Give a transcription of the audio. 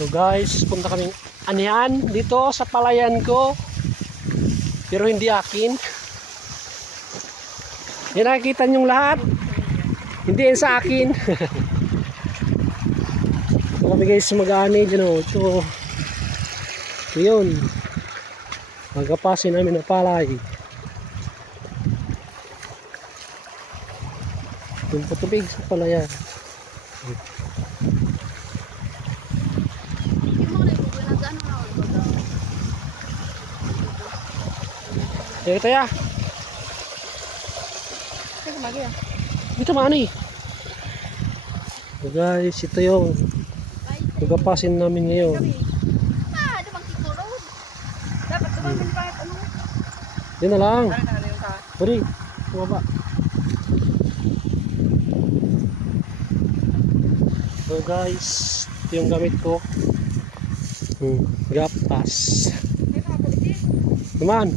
So guys, punta kaming anihan dito sa palayan ko. Pero hindi akin. Yan, nakikita niyong lahat. Hindi yan sa akin. So kami guys mag-ani dyan. So yun, magapasin namin na palay. Yung patubig sa palayan. Dito ya. Dito mani. So guys, ito yung magapasin namin ngayon. Yun na lang. Puri, bumaba. So guys, ito yung gamit ko. Gapas. Naman.